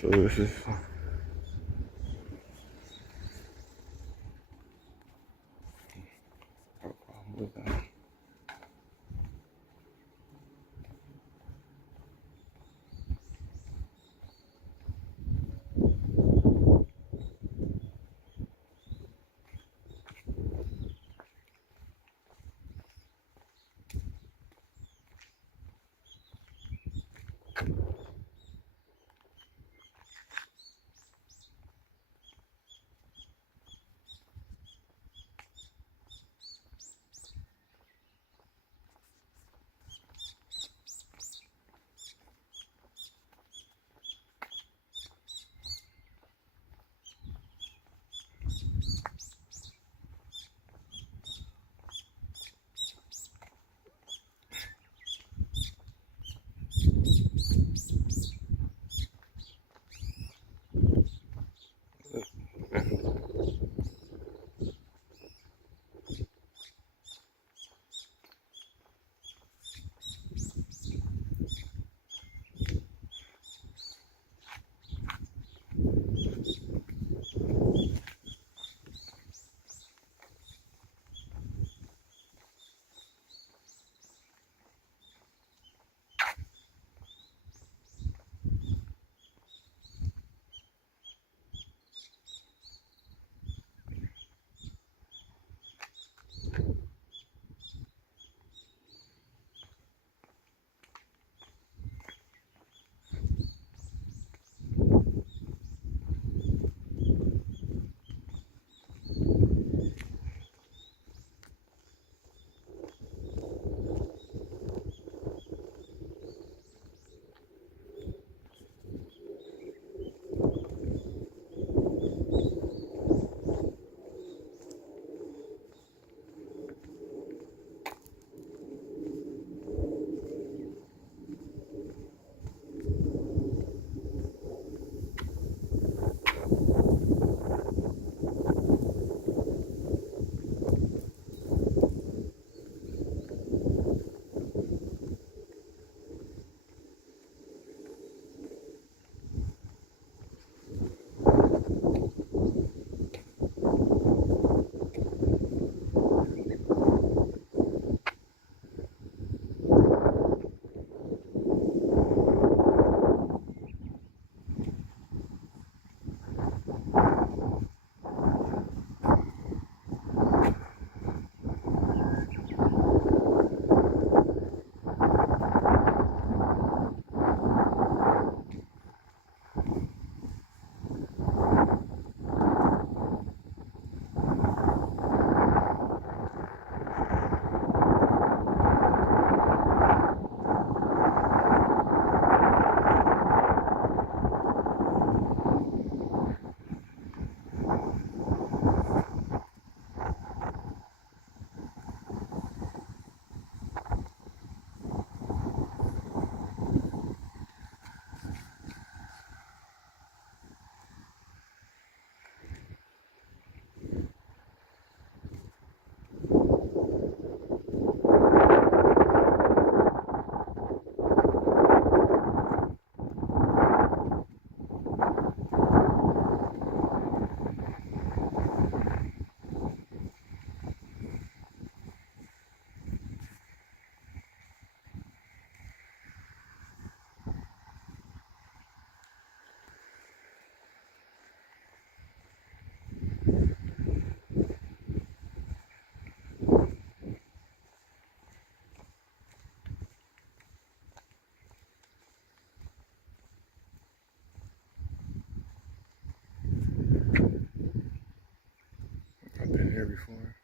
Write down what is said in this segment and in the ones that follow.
So this is no problem with that. I've been here before.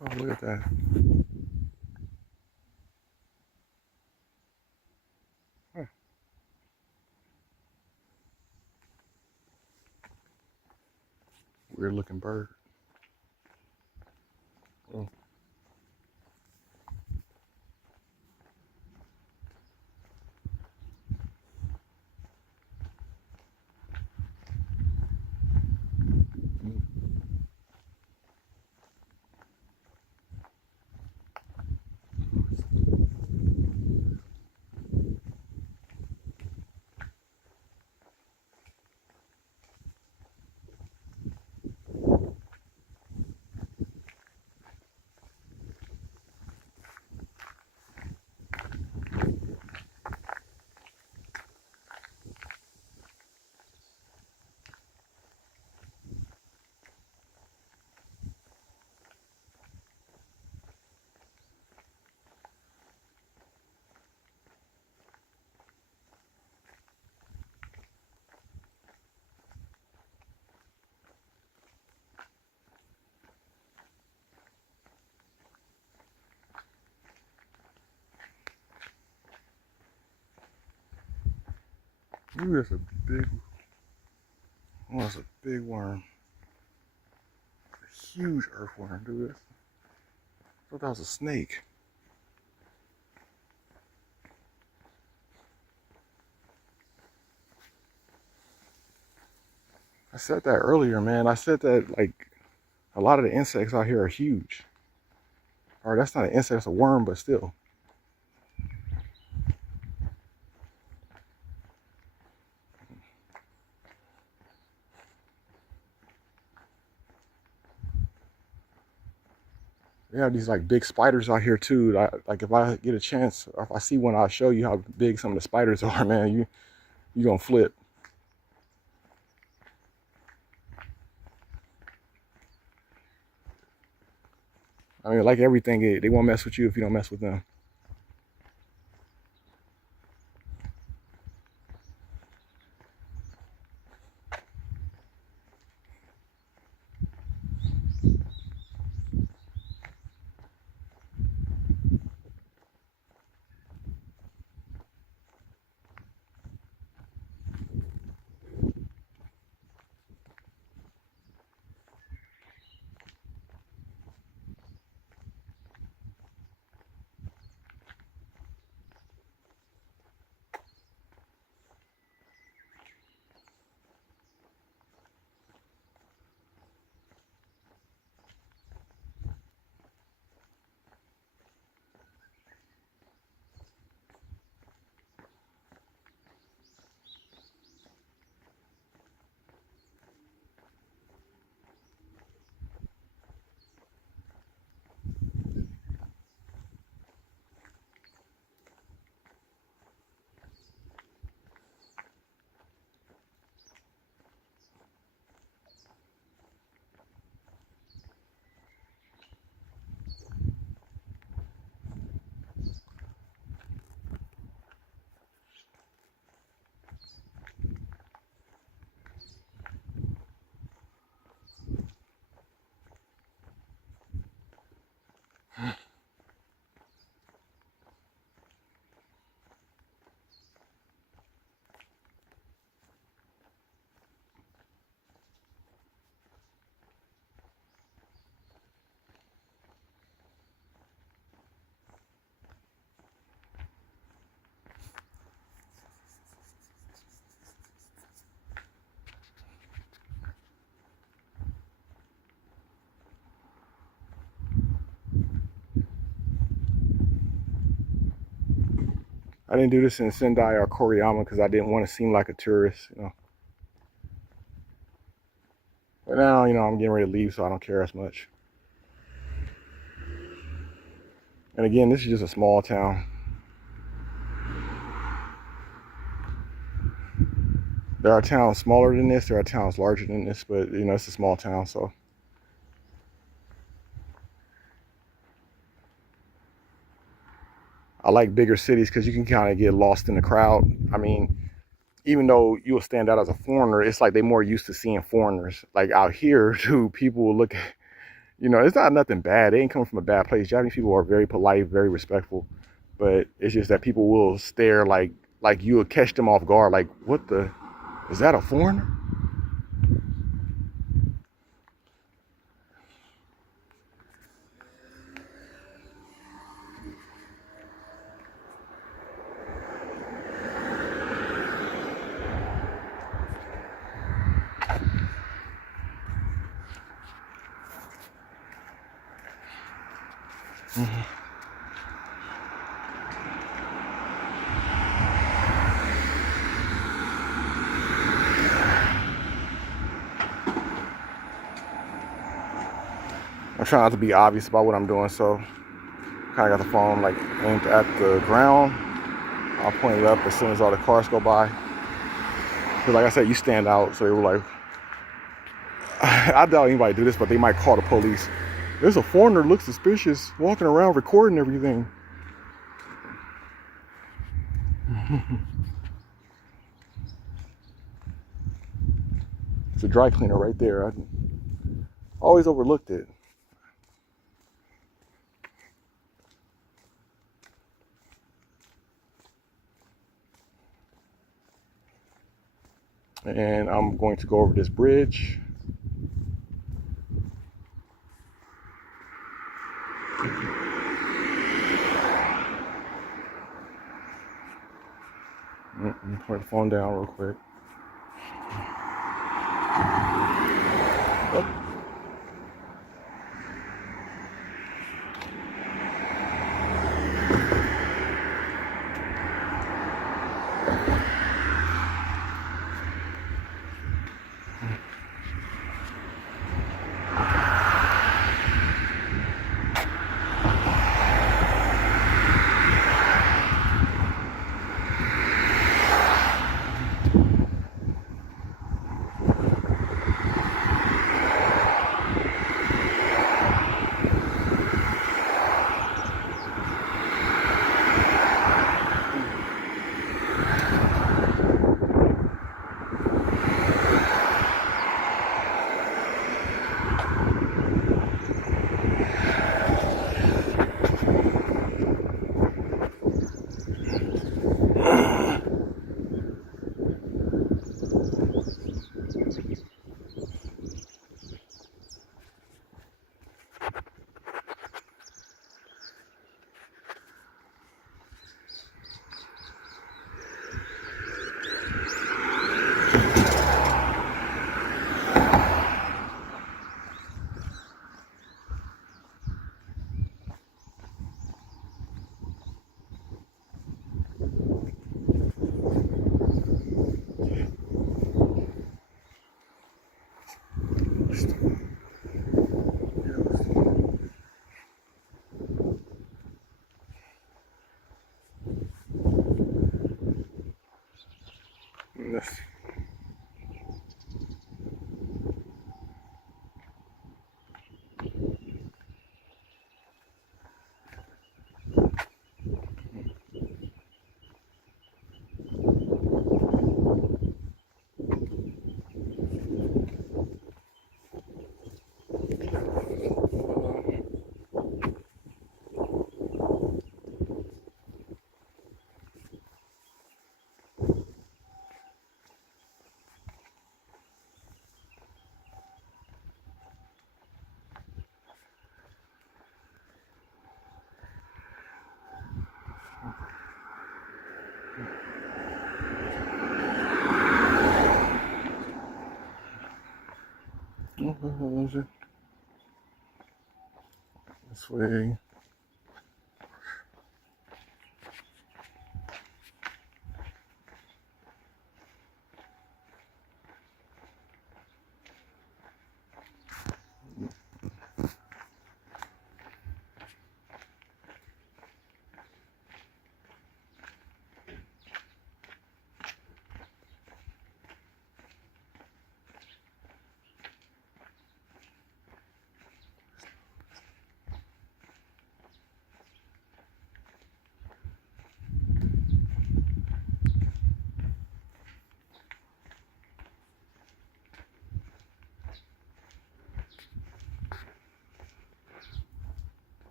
Oh, look at that. Huh. Weird looking bird. Oh. Ooh, that's a big, oh, that's a big worm. A huge earthworm, dude. I thought that was a snake. I said that earlier, man. I said that, like, a lot of the insects out here are huge. Or that's not an insect, it's a worm, but still. They have these like big spiders out here too. Like if I get a chance, or if I see one, I'll show you how big some of the spiders are, man. You gonna flip. I mean, like everything, they won't mess with you if you don't mess with them. I didn't do this in Sendai or Koriyama because I didn't want to seem like a tourist. But now, I'm getting ready to leave, so I don't care as much. And again, this is just a small town. There are towns smaller than this. There are towns larger than this, but it's a small town, so. I like bigger cities because you can kind of get lost in the crowd. I mean, even though you will stand out as a foreigner, it's like they're more used to seeing foreigners. Like out here, too, people will look at You know, it's not nothing bad. They ain't coming from a bad place. Japanese people are very polite, very respectful, but it's just that people will stare like you will catch them off guard. Like, what the? Is that a foreigner? I'm trying not to be obvious about what I'm doing, so kind of got the phone like aimed at the ground. I'll point it up as soon as all the cars go by. Because like I said, you stand out, so they were like, I doubt anybody do this, but they might call the police. There's a foreigner looks suspicious walking around recording everything. It's a dry cleaner right there. I always overlooked it. And I'm going to go over this bridge. Put the phone down real quick. Oh. This way.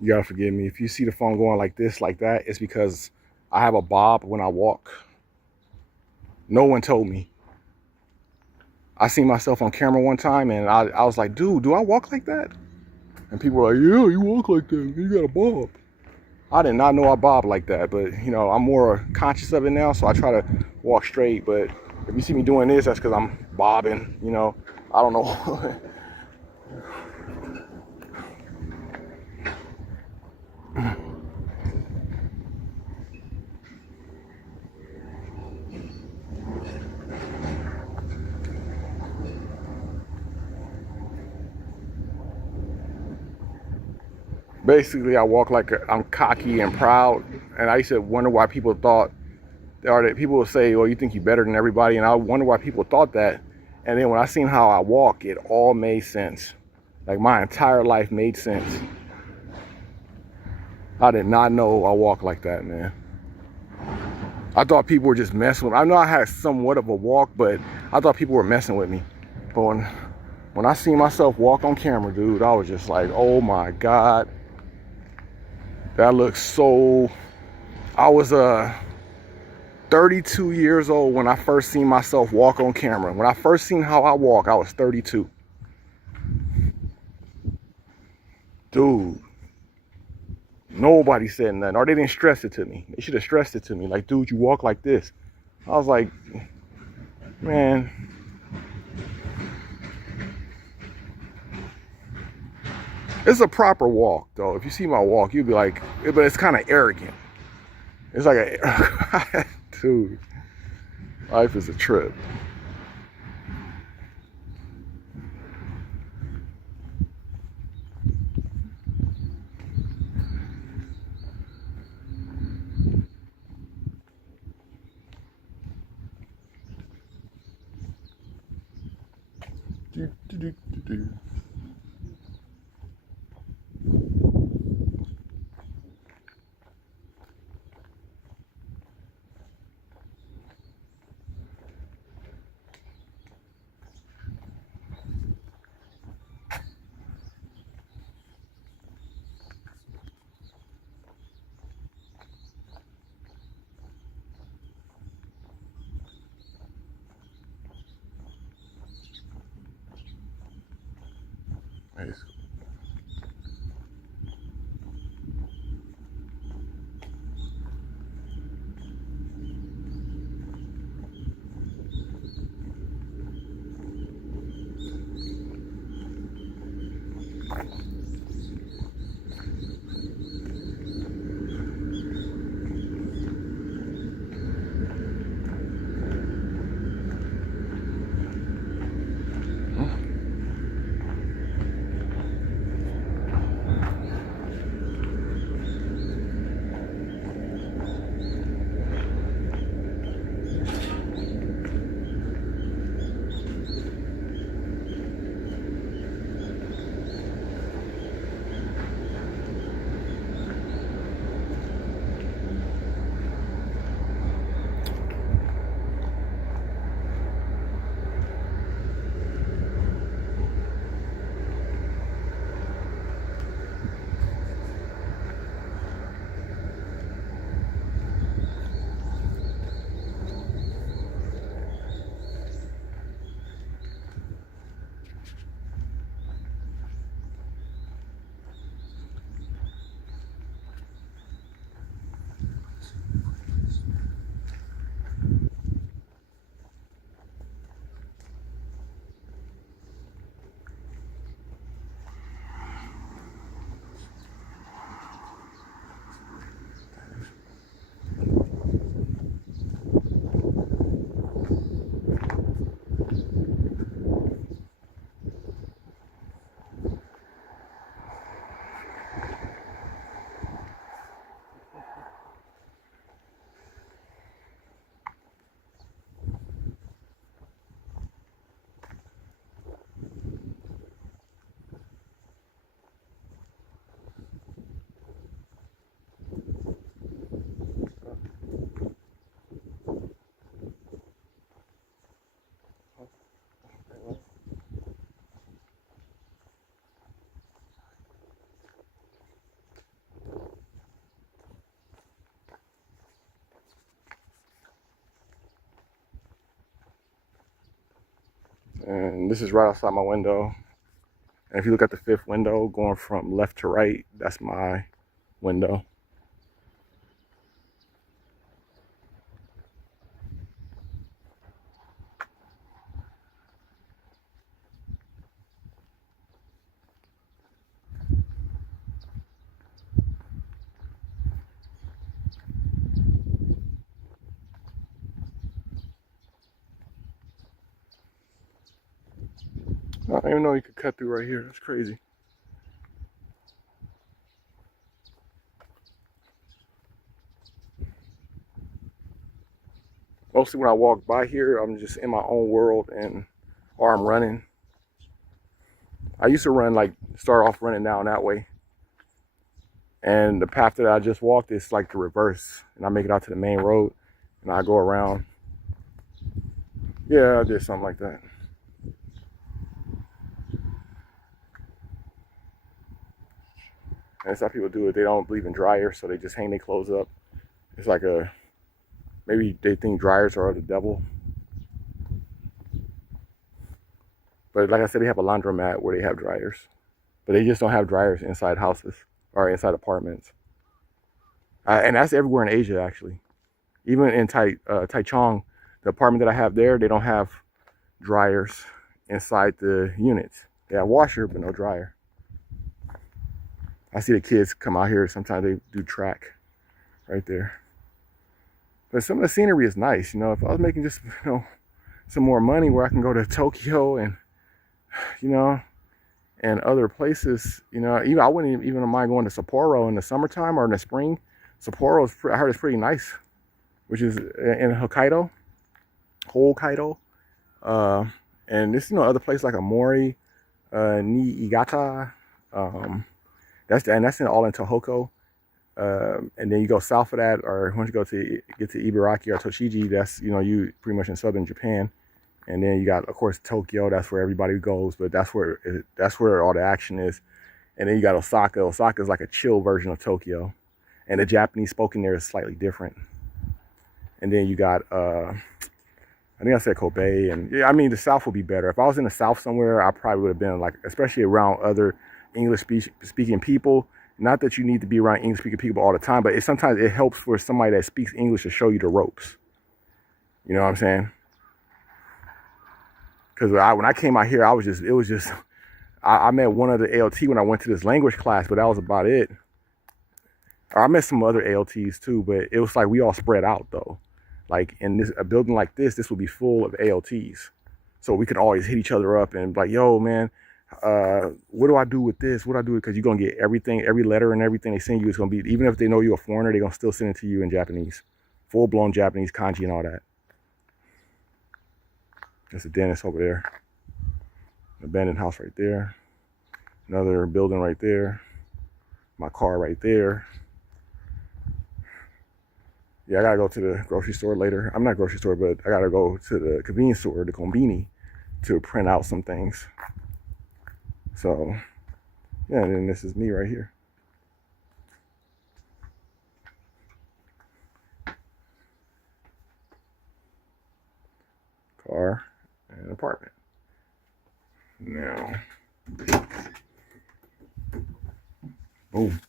You gotta forgive me. If you see the phone going like this, like that, it's because I have a bob when I walk. No one told me. I seen myself on camera one time and I was like, dude, do I walk like that? And people were like, yeah, you walk like that. You got a bob. I did not know I bob like that, but you know, I'm more conscious of it now, so I try to walk straight. But if you see me doing this, that's because I'm bobbing, you know. I don't know. Basically, I walk like I'm cocky and proud, and I used to wonder why people thought, or that people would say, well, you think you're better than everybody, and I wonder why people thought that. And then when I seen how I walk, it all made sense. Like my entire life made sense. I did not know I walk like that, man. I thought people were just messing with me. I know I had somewhat of a walk, but I thought people were messing with me. But when I seen myself walk on camera, dude, I was just like, oh my God. That looks so... I was 32 years old when I first seen myself walk on camera. When I first seen how I walk, I was 32. Dude. Nobody said nothing, or they didn't stress it to me. They should have stressed it to me. Like, dude, you walk like this. I was like, man. It's a proper walk, though. If you see my walk, you'd be like, but it's kind of arrogant. It's like a, dude, life is a trip. Nice. And this is right outside my window. And if you look at the fifth window, going from left to right, that's my window. I didn't even know you could cut through right here. That's crazy. Mostly when I walk by here, I'm just in my own world or I'm running. I used to start off running down that way. And the path that I just walked is like the reverse. And I make it out to the main road and I go around. Yeah, I did something like that. And that's how people do it. They don't believe in dryers, so they just hang their clothes up. It's like maybe they think dryers are the devil. But like I said, they have a laundromat where they have dryers. But they just don't have dryers inside houses or inside apartments. And that's everywhere in Asia, actually. Even in Taichung, the apartment that I have there, they don't have dryers inside the units. They have washer, but no dryer. I see the kids come out here. Sometimes they do track right there. But some of the scenery is nice. You know, if I was making just, some more money where I can go to Tokyo and, and other places, even I wouldn't even mind going to Sapporo in the summertime or in the spring. Sapporo, I heard it's pretty nice, which is in Hokkaido. And this, other places like Amori, Niigata, that's all in Tohoku. And then you go south of that, or once you get to Ibaraki or Tochigi, that's, you pretty much in southern Japan. And then you got, of course, Tokyo. That's where everybody goes, but that's where all the action is. And then you got Osaka. Osaka is like a chill version of Tokyo, and the Japanese spoken there is slightly different. And then you got, I think I said Kobe, and yeah, I mean the South would be better. If I was in the South somewhere, I probably would have been especially around other English speaking people. Not that you need to be around English speaking people all the time, but sometimes it helps for somebody that speaks English to show you the ropes. You know what I'm saying? Because when I came out here, I met one other ALT when I went to this language class, but that was about it. Or I met some other ALTs too, but it was like we all spread out though. Like in a building like this would be full of ALTs. So we could always hit each other up and like, yo, man, what do I do with this? What do I do? Because you're going to get everything, every letter and everything they send you is going to be, even if they know you're a foreigner, they're going to still send it to you in Japanese. Full-blown Japanese kanji and all that. There's a dentist over there. An abandoned house right there. Another building right there. My car right there. Yeah, I gotta go to the grocery store later. I'm not grocery store, but I gotta go to the convenience store, the Konbini, to print out some things. So, yeah, and then this is me right here. Car and apartment. Now, boom.